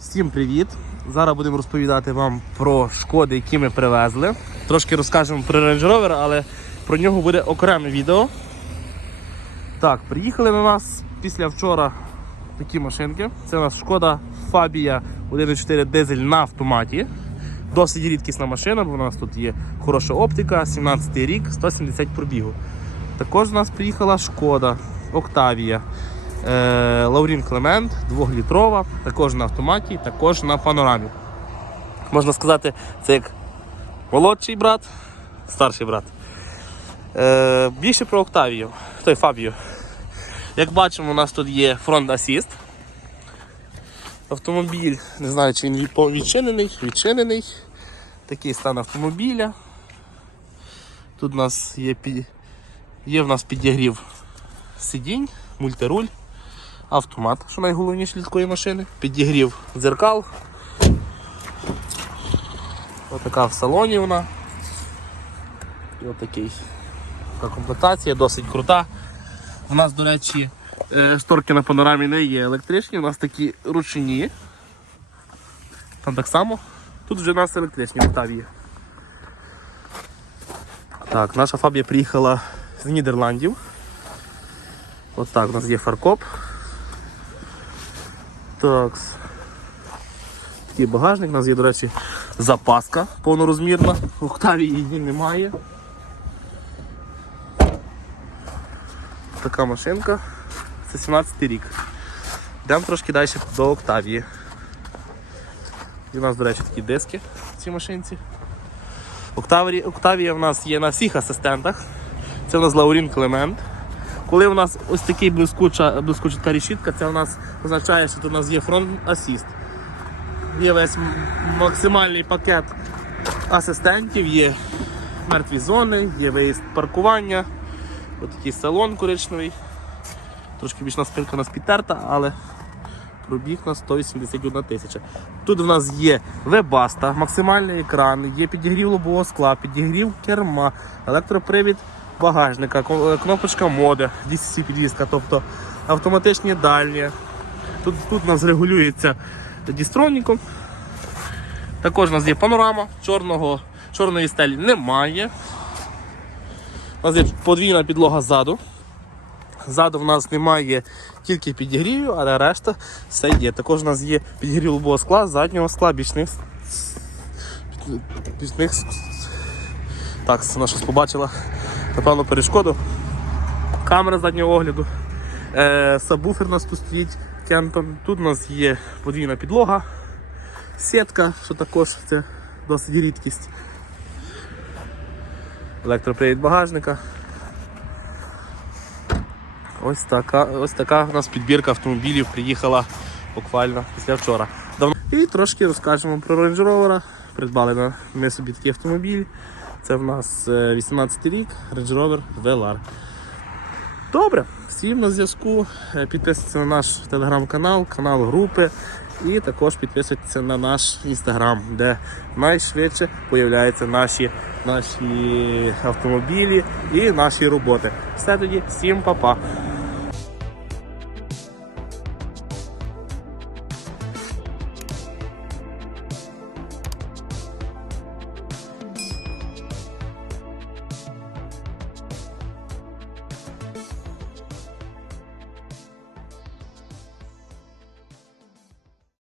Всім привіт! Зараз будемо розповідати вам про шкоди, які ми привезли. Трошки розкажемо про Range Rover, але про нього буде окреме відео. Так, приїхали на нас після вчора такі машинки. Це у нас шкода Fabia 1.4 дизель на автоматі. Досить рідкісна машина, бо у нас тут є хороша оптика, 17 рік, 170 пробігу. Також у нас приїхала шкода Octavia. Е, Лаурін Клемент, 2-літрова, також на автоматі, також на панорамі. Можна сказати, це як молодший брат, старший брат. Е, більше про Octavia, той Fabio. Як бачимо, у нас тут є фронт асіст. Автомобіль, не знаю, чи він відчинений, відчинений. Такий стан автомобіля. Тут у нас є, є в нас підігрів сидінь, мультируль, автомат, що найголовніше для машини, підігрів дзеркал. Отака в салоні вона. І отакий. Така комплектація, досить крута. У нас, до речі, е, шторки на панорамі не є електричні, у нас такі ручні. Там так само. Тут вже у нас електричні Octavia. Так, наша фабія приїхала з Нідерландів. От так у нас є фаркоп. Так. Такий багажник, у нас є, до речі, запаска повнорозмірна. В Октавії її немає. Така машинка. Це 17 рік. Йдемо трошки далі до Октавії. І у нас, до речі, такі диски в цій машинці. Октавія, Октавія в нас є на всіх асистентах. Це у нас Лаурін Клемент. Коли у нас ось такий блискуча, блискуча решітка, це у нас означає, що тут у нас є фронт асіст. Є весь максимальний пакет асистентів, є мертві зони, є виїзд паркування, ось такий салон коричневий. Трошки більш спинка у нас підтерта, але пробіг на 181 тисяча. Тут у нас є вебаста, максимальний екран, є підігрів лобового скла, підігрів керма, електропривід багажника, е, кнопочка моди, 200 підвізка, тобто автоматичні дальні. Тут, тут у нас регулюється дістроніком. Також у нас є панорама, чорного, чорної стелі немає. У нас є подвійна підлога ззаду. Ззаду в нас немає тільки підігрівів, але решта все є. Також у нас є підігрів лобового скла, заднього скла, бічних. бічних так, вона щось побачила, напевно, перешкоду. Камера заднього огляду. Е, сабвуфер у нас тут стоїть. Тут у нас є подвійна підлога, сітка, що також це досить рідкість. Електропривід багажника. Ось така, ось така у нас підбірка автомобілів приїхала буквально після вчора. Давно. І трошки розкажемо про Range Rover. Придбали ми собі такий автомобіль. Це в нас е, 18 рік Range Rover VLR. Добре, всім на зв'язку. Е, Підписуйтесь на наш телеграм-канал, канал групи. І також підписуйтесь на наш інстаграм, де найшвидше появляються наші, наші автомобілі і наші роботи. Все тоді, всім па-па.